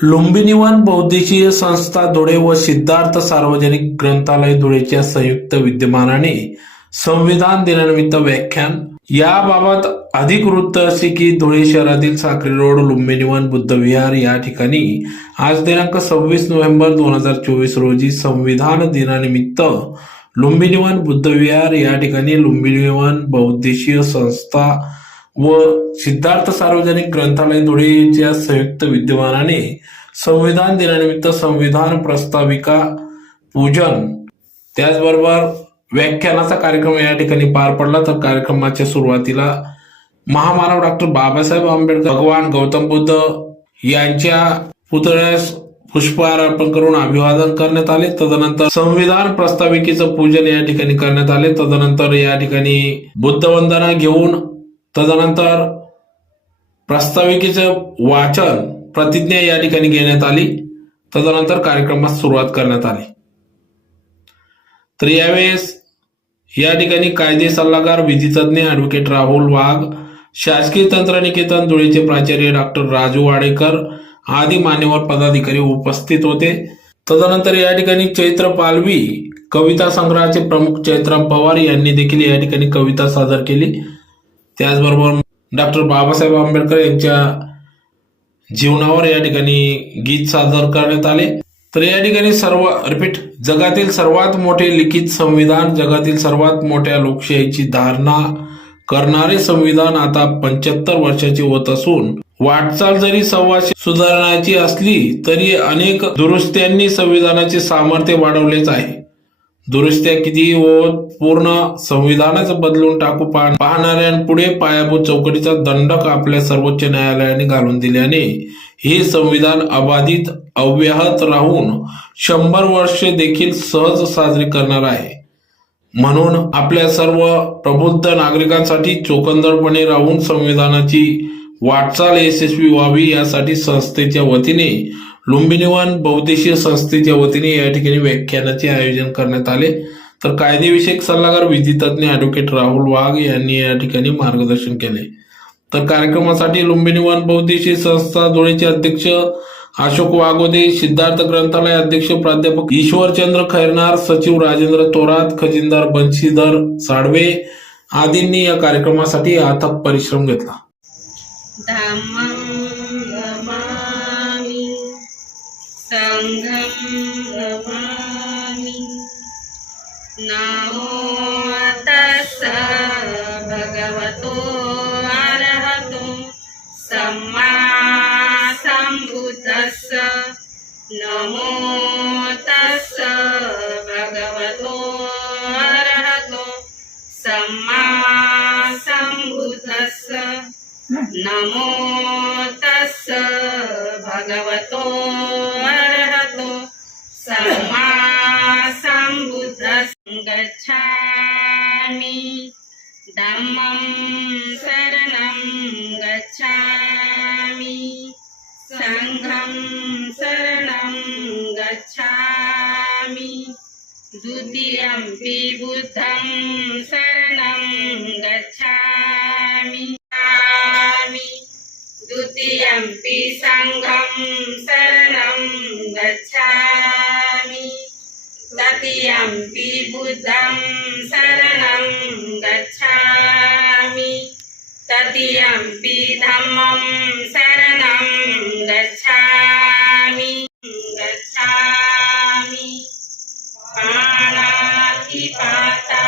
लुंबिनीवन बौद्धिकीय संस्था धुळे व सिद्धार्थ सार्वजनिक ग्रंथालय धुळेच्या संयुक्त विद्यमानाने संविधान दिनानिमित्त व्याख्यान. याबाबत अधिक वृत्त असे की धुळे शहरातील साक्री रोड लुंबिनीवन बुद्धविहार या ठिकाणी आज दिनांक सव्वीस नोव्हेंबर दोन हजार चोवीस रोजी संविधान दिनानिमित्त लुंबिनीवन बुद्धविहार या ठिकाणी लुंबिनीवन बौद्धिकीय संस्था व सिद्धार्थ सार्वजनिक ग्रंथालय धुळेच्या संयुक्त विद्यमानाने संविधान दिनानिमित्त संविधान प्रस्ताविका पूजन. त्याचबरोबर व्याख्यानाचा कार्यक्रम या ठिकाणी पार पडला. तर कार्यक्रमाच्या सुरुवातीला महामानव डॉक्टर बाबासाहेब आंबेडकर भगवान गौतम बुद्ध यांच्या पुतळ्यास पुष्पहार अर्पण करून अभिवादन करण्यात आले. तदनंतर संविधान प्रस्ताविकेचं पूजन या ठिकाणी करण्यात आले. तदनंतर या ठिकाणी बुद्ध वंदना घेऊन तदनंतर प्रस्ताविकेचं वाचन प्रतिज्ञा या ठिकाणी घेण्यात आली. तदनंतर कार्यक्रमास सुरुवात करण्यात आली. तर यावेळेस या ठिकाणी कायदे सल्लागार विधितज्ञ ऍडव्होकेट राहुल वाघ शासकीय तंत्रनिकेतन धुळेचे प्राचार्य डॉक्टर राजू वाडेकर आदी मान्यवर पदाधिकारी उपस्थित होते. तदनंतर या ठिकाणी चैत्र पालवी कविता संग्रहाचे प्रमुख चैत्राम पवार यांनी देखील या ठिकाणी कविता सादर केली. त्याचबरोबर डॉक्टर बाबासाहेब आंबेडकर यांच्या जीवनावर या ठिकाणी गीत सादर करण्यात आले. तर या ठिकाणी सर्व रिपीट जगातील सर्वात मोठे लिखित संविधान जगातील सर्वात मोठ्या लोकशाहीची धारणा करणारे संविधान आता पंच्याहत्तर वर्षाचे होत असून वाटचाल जरी सव्वाशे सुधारण्याची असली तरी अनेक दुरुस्त्यांनी संविधानाचे सामर्थ्य वाढवलेच आहे. दुरुस्त्या किती व पूर्ण संविधानच बदलून टाकू पाहणाऱ्यांपुढे पायाभूत चौकटीचा दंडक आपल्या सर्वोच्च न्यायालयाने घालून दिल्याने हे संविधान अबाधित अव्याहत राहून शंभर वर्षे देखील सहज साजरी करणार आहे. म्हणून आपल्या सर्व प्रबुद्ध नागरिकांसाठी चोकंदरपणे राहून संविधानाची वाटचाल यशस्वी व्हावी यासाठी संस्थेच्या वतीने लुंबिनीवन बहुद्देशीय संस्थेच्या वतीने या ठिकाणी व्याख्यानाचे आयोजन करण्यात आले. तर कायदेविषयक सल्लागार विधितज्ञ ऍडव्होकेट राहुल वाघ यांनी या ठिकाणी मार्गदर्शन केले. तर कार्यक्रमासाठी लुंबिनी वन संस्था धुळेचे अध्यक्ष अशोक वाघोदे सिद्धार्थ ग्रंथालय अध्यक्ष प्राध्यापक ईश्वरचंद्र खैरनार सचिव राजेंद्र तोरात खजिनदार बंशीधर साडवे आदींनी या कार्यक्रमासाठी अथक परिश्रम घेतला. सङ्घं नमामि। नमो तस्स भगवतो अर्हतो। सम्मा सम्बुद्धस्स नमो तस्स भगवतो अरहतो। सम्मा सम्बुद्धस्स नमो तस्स भगवतो गच्छामि। धम्मं शरणं गच्छामि। सङ्घं शरणं गच्छामि। द्वितीयं विबुद्धं शरणं गच्छामि। द्वितीयं पि सङ्घं शरणं गच्छामि। तृतीयम्पि बुद्धं शरणं गच्छामि। तृतीयम्पि धम्मं शरणं गच्छामि। गच्छामि। पाणातिपाता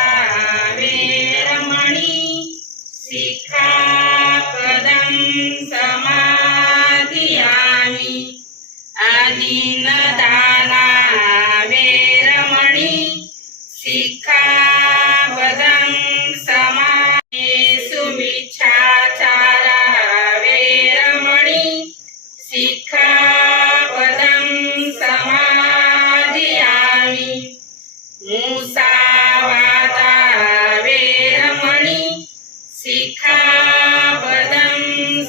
वेरमणि शिखापदं समाधियामि। अदीनदाना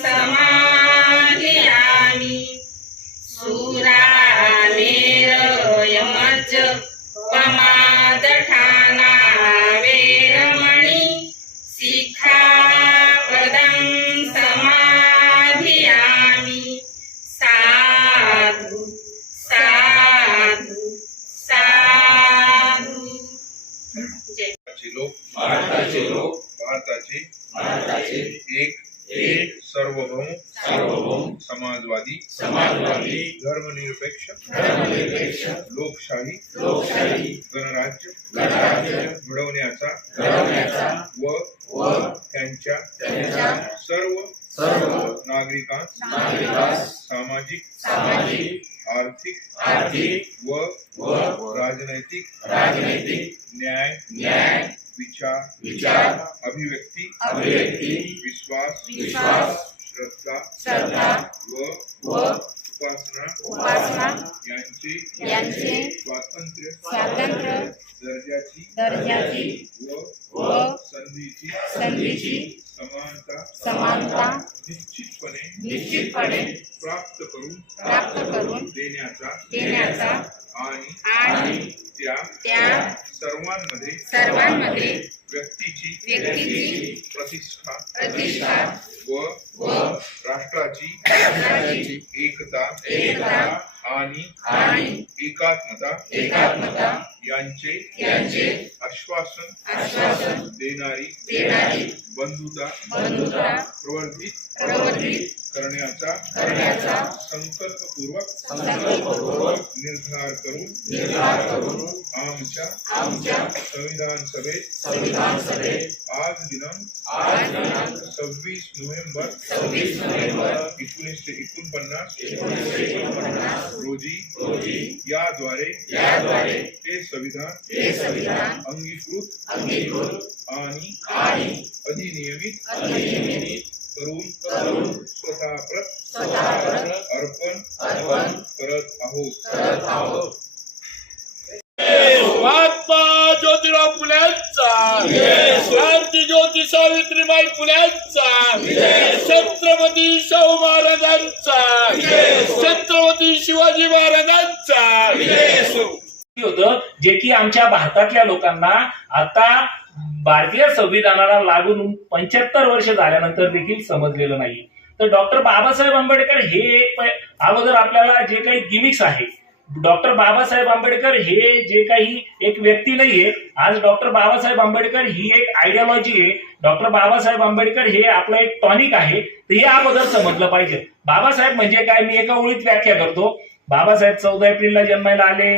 समाधी आम्ही सुरामेरयमज पमाद ठाणा वेरमणी शिखापदं समाधी आम्ही साधु एक समाधियामि सा समाजवादी समाजवादी धर्मनिरपेक्ष धर्मनिरपेक्ष लोकशाही लोकशाही गणराज्य गणराज्य घडवण्याचा घडवण्याचा व व त्यांच्या त्यांच्या सर्व सर्व नागरिकांस सामाजिक आर्थिक व राजनैतिक राजनैतिक न्याय न्याय विचार विचार अभिव्यक्ति अभिव्यक्ति विश्वास विश्वास श्रद्धा श्रद्धा व उपासना उपासना यांचे यांचे स्वातंत्र्य स्वातंत्र्य दर्जाची दर्जाची व व संधीची संधीची समानता समानता निश्चितपणे निश्चितपणे प्राप्त करून प्राप्त करून देण्याचा देण्याचा आणि आणि त्या त्या सर्वांमध्ये सर्वांमध्ये व्यक्तीची व्यक्तीची प्रतिष्ठा प्रतिष्ठा व व राष्ट्राची राष्ट्राची एकता एकता आणि आणि एकात्मता एकात्मता यांचे यांचे आश्वासन आश्वासन देणारी देणारी बंधुता बंधुता प्रवर्धित प्रवर्धित करण्याचा करण्याचा संकल्पपूर्वक संकल्पपूर्वक निर्धार करून निर्धार करून आमच्या आमच्या संविधान सभेत संविधान सभेत आज दिनांक आज दिनांक सव्वीस नोव्हेंबर सव्वीस नोव्हेंबर एकोणीसशे एकोणपन्नास एकोणीसशे एकोणपन्नास रोजी रोजी याद्वारे याद्वारे हे संविधान हे संविधान अंगीकृत अंगीकृत आणि आणि अधिनियमित अधिनियमित करून स्वतः प्रत अर्पण अर्पण करत आहोत करत आहोत महात्मा ज्योतिराव फुल्यांचा क्रांती ज्योती सावित्रीबाई फुल्यांचा छत्रपती शाहू महाराजांचा छत्रपती शिवाजी महाराजांचा होतं जे की आमच्या भारतातल्या लोकांना आता भारतीय संविधानाला लागून पंच्याहत्तर वर्ष झाल्यानंतर देखील समजलेलं नाही तर डॉक्टर बाबासाहेब आंबेडकर हे एक अगोदर आपल्याला जे काही गिमिक्स आहे डॉक्टर बाबासाहेब आंबेडकर हे जे काही एक व्यक्ती नाहीये आज डॉक्टर बाबासाहेब आंबेडकर ही एक आयडियॉलॉजी आहे. डॉक्टर बाबासाहेब आंबेडकर हे आपलं एक टॉनिक आहे तर हे अगोदर समजलं पाहिजे. बाबासाहेब म्हणजे काय? मी एका ओळीत व्याख्या करतो. बाबासाहेब चौदा एप्रिलला जन्मायला आले.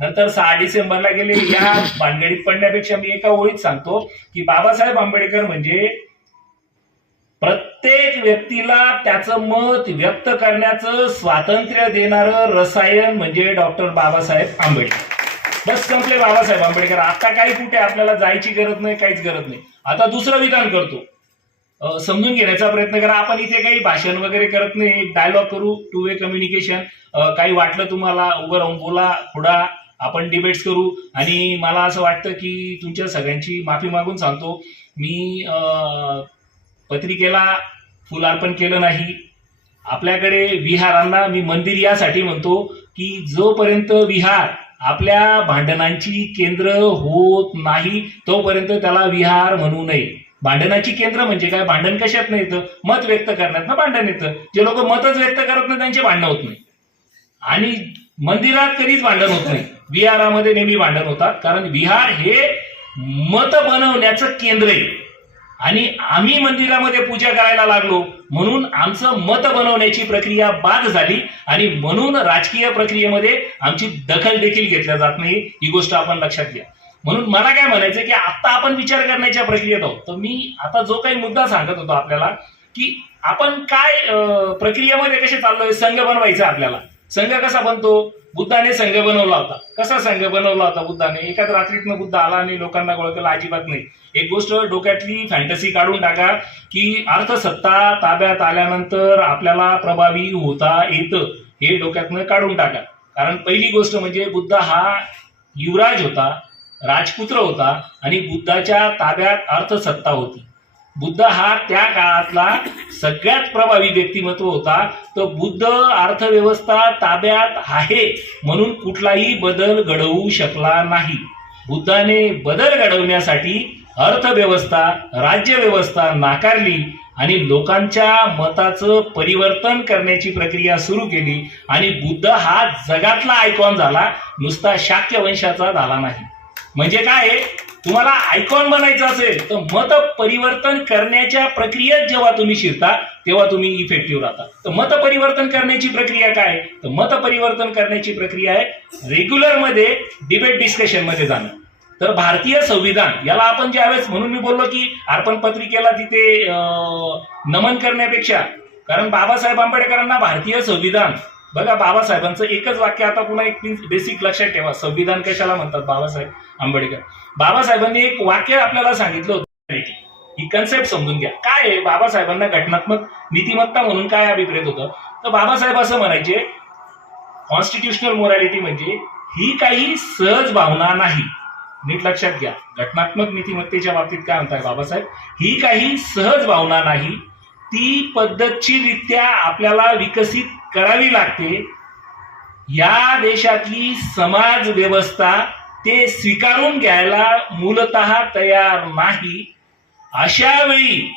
नंतर सहा डिसेंबरला गेले. या भानगडीत पडण्यापेक्षा मी एका ओळीत सांगतो की बाबासाहेब आंबेडकर म्हणजे प्रत्येक व्यक्तीला त्याचं मत व्यक्त करण्याचं स्वातंत्र्य देणारं रसायन म्हणजे डॉक्टर बाबासाहेब आंबेडकर. बस संपले बाबासाहेब आंबेडकर. आता काही कुठे आपल्याला जायची गरज नाही काहीच गरज नाही. आता दुसरं विधान करतो. समजून घेण्याचा प्रयत्न करा. आपण इथे काही भाषण वगैरे करत नाही. डायलॉग करू. टू वे कम्युनिकेशन काही वाटलं तुम्हाला उभं राहून बोला. पुढा आपण डिबेट्स करू. आणि मला असं वाटतं की तुमच्या सगळ्यांची माफी मागून सांगतो. मी पत्रिकेला फुल अर्पण केलं नाही. आपल्याकडे विहारांना मी मंदिर यासाठी म्हणतो की जोपर्यंत विहार आपल्या भांडणांची केंद्र होत नाही तोपर्यंत त्याला विहार म्हणू नये. भांडणाची केंद्र म्हणजे काय? भांडण कशात नाही येतं मत व्यक्त करण्यात ना भांडण येतं जे लोक मतच व्यक्त करत नाही त्यांचे भांडण होत नाही. आणि मंदिरात कधीच भांडण होत नाही. विहारामध्ये नेहमी भांडण होतात. कारण विहार हे मत बनवण्याचं केंद्र आहे. आणि आम्ही मंदिरामध्ये पूजा करायला लागलो. म्हणून आमचं मत बनवण्याची प्रक्रिया बाद झाली. आणि म्हणून राजकीय प्रक्रियेमध्ये आमची दखल देखील घेतल्या जात नाही. ही गोष्ट आपण लक्षात घ्या. म्हणून मला काय म्हणायचं की आता आपण विचार करण्याच्या प्रक्रियेत आहोत. तर मी आता जो काही मुद्दा सांगत होतो आपल्याला की आपण काय प्रक्रियेमध्ये कसे चाललोय संघ बनवायचा आपल्याला. संघ कसा बनतो? बुद्धाने संघ बनवला होता. कसा संघ बनवला होता बुद्धाने? एकाच रात्रीतनं बुद्ध आला आणि लोकांना ओळखलं अजिबात नाही. एक गोष्ट डोक्यातली फॅन्टसी काढून टाका की अर्थसत्ता ताब्यात आल्यानंतर आपल्याला प्रभावी होता येतं हे डोक्यातनं काढून टाका. कारण पहिली गोष्ट म्हणजे बुद्ध हा युवराज होता. राजपुत्र होता आणि बुद्धाच्या ताब्यात अर्थसत्ता होती. बुद्ध हा त्या काळातला सगळ्यात प्रभावी व्यक्तिमत्व होता. तर बुद्ध अर्थव्यवस्था ताब्यात आहे म्हणून कुठलाही बदल घडवू शकला नाही. बुद्धाने बदल घडवण्यासाठी अर्थव्यवस्था राज्यव्यवस्था नाकारली आणि लोकांच्या मताचं परिवर्तन करण्याची प्रक्रिया सुरू केली आणि बुद्ध हा जगातला आयकॉन झाला. नुसता शाक्य वंशाचा झाला नाही. म्हणजे काय आहे? तुम्हाला आयकॉन बनायचं असेल तर मत परिवर्तन करण्याच्या प्रक्रियेत जेव्हा तुम्ही शिरता तेव्हा तुम्ही इफेक्टिव्ह राहता. तर मत परिवर्तन करण्याची प्रक्रिया काय? तर मत परिवर्तन करण्याची प्रक्रिया आहे रेग्युलरमध्ये डिबेट डिस्कशनमध्ये जाणं. तर भारतीय संविधान याला आपण ज्यावेळेस म्हणून मी बोललो की अर्पण पत्रिकेला तिथे नमन करण्यापेक्षा कारण बाबासाहेब आंबेडकरांना भारतीय संविधान बघा बाबासाहेबांचं एकच वाक्य आता पुन्हा एक बेसिक लक्षात ठेवा. संविधान कशाला म्हणतात बाबासाहेब आंबेडकर? बाबासाहेबांनी एक वाक्य आपल्याला सांगितलं होतं. ही कन्सेप्ट समजून घ्या. काय आहे? बाबासाहेबांना घटनात्मक नीतिमत्ता म्हणून काय अभिप्रेत होतं? तर बाबासाहेब असं म्हणायचे कॉन्स्टिट्युशनल मोरॅलिटी म्हणजे ही काही सहज भावना नाही. नीट लक्षात घ्या. घटनात्मक नीतिमत्तेच्या बाबतीत काय म्हणताय बाबासाहेब? ही काही सहज भावना नाही. ती पद्धतशीरित्या आपल्याला विकसित करावी लागते. या देशातली समाज व्यवस्था ते स्वीकारून घ्यायला मूलत तयार नाही. अशा वेळी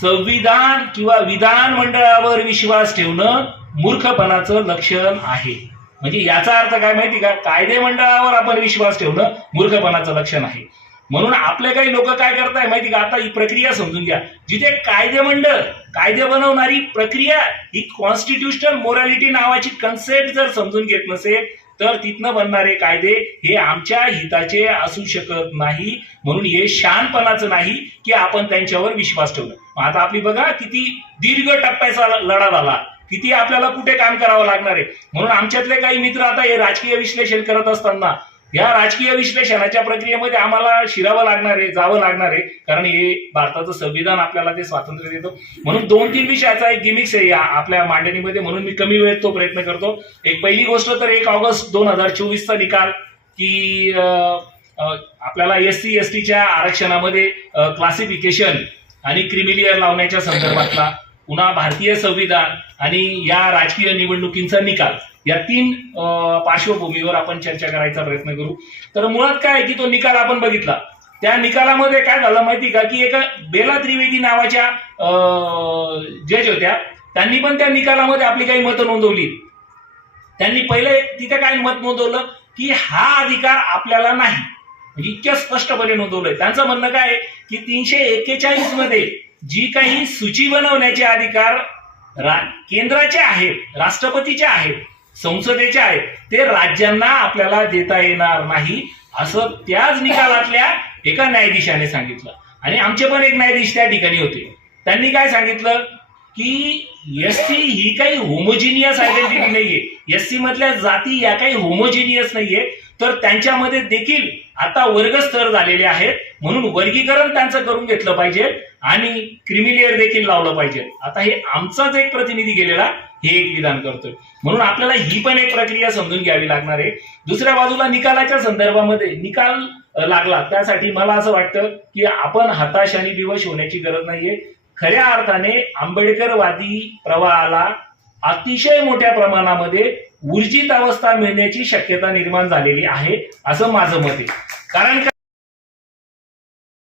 संविधान किंवा विधान मंडळावर विश्वास ठेवणं मूर्खपणाचं लक्षण आहे. म्हणजे याचा अर्थ काय माहिती का? कायदे मंडळावर आपण विश्वास ठेवणं मूर्खपणाचं लक्षण आहे. म्हणून आपले काही लोक काय करताय माहिती का? आता ही प्रक्रिया समजून घ्या. जिथे कायदे मंडळ कायदे बनवणारी प्रक्रिया ही कॉन्स्टिट्युशनल मोरॅलिटी नावाची कन्सेप्ट जर समजून घेत नसेल तर तिथनं बनणारे कायदे हे आमच्या हिताचे असू शकत नाही. म्हणून हे शानपणाचं नाही की आपण त्यांच्यावर विश्वास ठेवला. आता आपली बघा किती दीर्घ टप्प्याचा लढा झाला. किती आपल्याला कुठे काम करावं लागणार आहे? म्हणून आमच्यातले काही मित्र आता हे राजकीय विश्लेषण करत असताना या राजकीय विश्लेषणाच्या प्रक्रियेमध्ये आम्हाला शिरावं लागणार आहे जावं लागणार आहे. कारण हे भारताचं संविधान आपल्याला ते स्वातंत्र्य देतो. म्हणून दोन तीन विषयाचा एक गिमिक्स आहे या आपल्या मांडणीमध्ये. म्हणून मी कमी वेळेत तो प्रयत्न करतो. एक पहिली गोष्ट तर एक ऑगस्ट दोन हजार चोवीसचा निकाल की आपल्याला एस सी एस टीच्या आरक्षणामध्ये क्लासिफिकेशन आणि क्रिमिलियर लावण्याच्या संदर्भातला पुन्हा भारतीय संविधान आणि या राजकीय निवडणुकींचा निकाल या तीन पार्श्वभूमीवर आपण चर्चा करायचा प्रयत्न करू. तर मुळात काय की तो निकाल आपण बघितला. त्या निकालामध्ये काय झालं माहिती का? की एका बेला त्रिवेदी नावाच्या जज होत्या. त्यांनी पण त्या निकालामध्ये आपली काही मतं नोंदवली. त्यांनी पहिले तिथे काय मत नोंदवलं? की हा अधिकार आपल्याला नाही. म्हणजे इतक्या स्पष्टपणे नोंदवलंय. त्यांचं म्हणणं काय आहे? की तीनशे एक्केचाळीसमध्ये जी काही सूची बनवण्याचे अधिकार रा- केंद्राचे आहेत राष्ट्रपतीचे आहेत संसदेचे आहेत ते राज्यांना आपल्याला देता येणार नाही असं त्याच निकालातल्या एका न्यायाधीशाने सांगितलं. आणि आमचे पण एक न्यायाधीश त्या ठिकाणी होते. त्यांनी काय सांगितलं? की एस सी ही काही होमोजिनियस आयडेंटिटी नाहीये. एस सी मधल्या जाती या काही होमोजिनियस नाहीये. तर त्यांच्यामध्ये देखील आता वर्गस्तर झालेले आहेत. म्हणून वर्गीकरण त्यांचं करून घेतलं पाहिजे आणि क्रिमिलेअर देखील लावलं पाहिजे. आता हे आमचाच एक प्रतिनिधी गेलेला हे एक विधान करतोय. म्हणून आपल्याला ही पण एक प्रक्रिया समजून घ्यावी लागणार आहे. दुसऱ्या बाजूला निकालाच्या संदर्भामध्ये निकाल लागला. त्यासाठी मला असं वाटतं की आपण हताश आणि दिवश होण्याची गरज नाहीये. खऱ्या अर्थाने आंबेडकरवादी प्रवाहाला अतिशय मोठ्या प्रमाणामध्ये ऊर्जित अवस्था मिळण्याची शक्यता निर्माण झालेली आहे असं माझं मत आहे. कारण